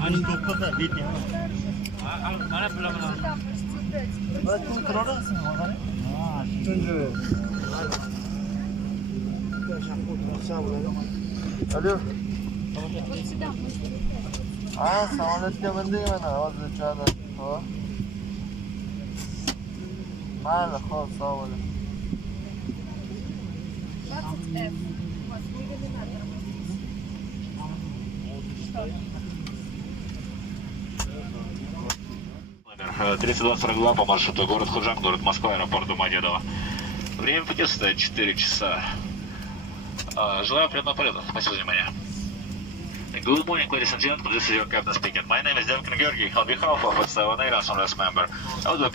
Hani topla da bir tane. Mana pula mana? Betul terus semua. Tunjuk. Alo. Samolyotga mindik mana hozir uçağda. Xo'p. Mayli, xo'p, sog' bo'ling. 20F. Номер 3242 по маршруту город Худжан, город Москва, аэропорт Домодедово. Время путешествия 4 часа. Желаю приятного полета. Спасибо за внимание. Good morning, ladies and gentlemen. This is your captain speaking. My name is Demkin Georgi. On behalf of its Air member, I would welcome